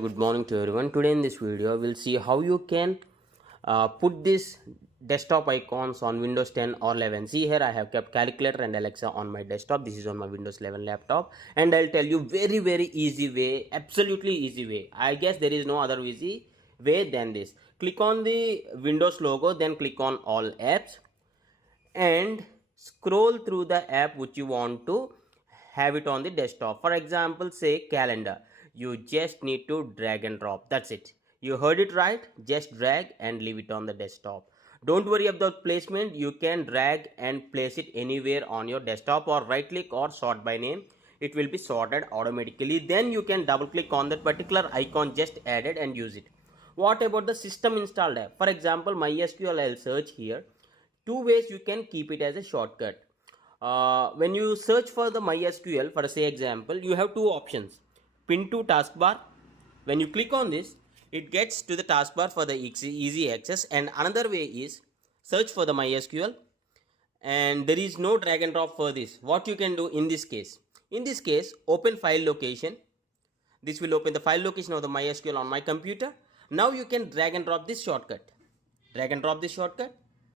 Good morning to everyone. Today in this video we'll see how you can put this desktop icons on Windows 10 or 11. See here I have kept calculator and Alexa on my desktop. This is on my Windows 11 laptop, and I'll tell you very easy way, absolutely easy way. I guess there is no other easy way than this. Click on the Windows logo, then click on all apps and scroll through the app which you want to have it on the desktop. For example, say calendar. You just need to drag and drop. That's it. You heard it right. Just drag and leave it on the desktop. Don't worry about placement. You can drag and place it anywhere on your desktop, or right click or sort by name. It will be sorted automatically. Then you can double click on that particular icon just added and use it. What about the system installed app? For example, MySQL, I'll search here. Two ways you can keep it as a shortcut. When you search for the MySQL, for say example, you have two options: pin to taskbar. When you click on this, it gets to the taskbar for the easy access. And another way is search for the MySQL, and there is no drag and drop for this. What you can do in this case? In this case, open file location. This will open the file location of the MySQL on my computer. Now you can drag and drop this shortcut. Drag and drop this shortcut.